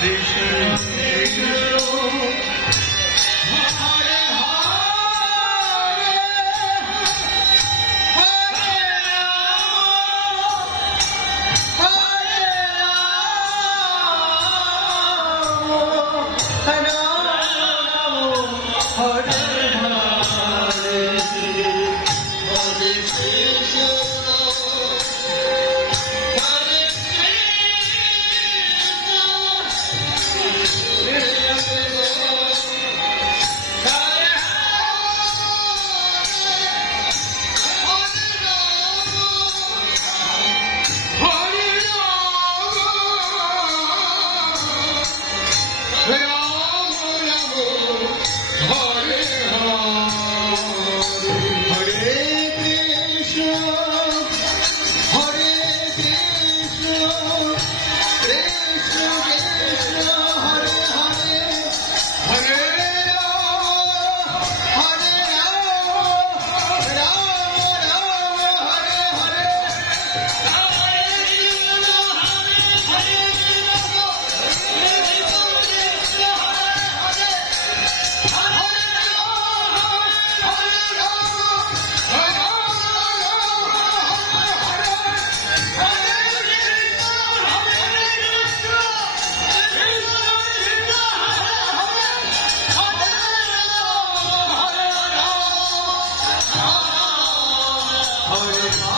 Krishna Hare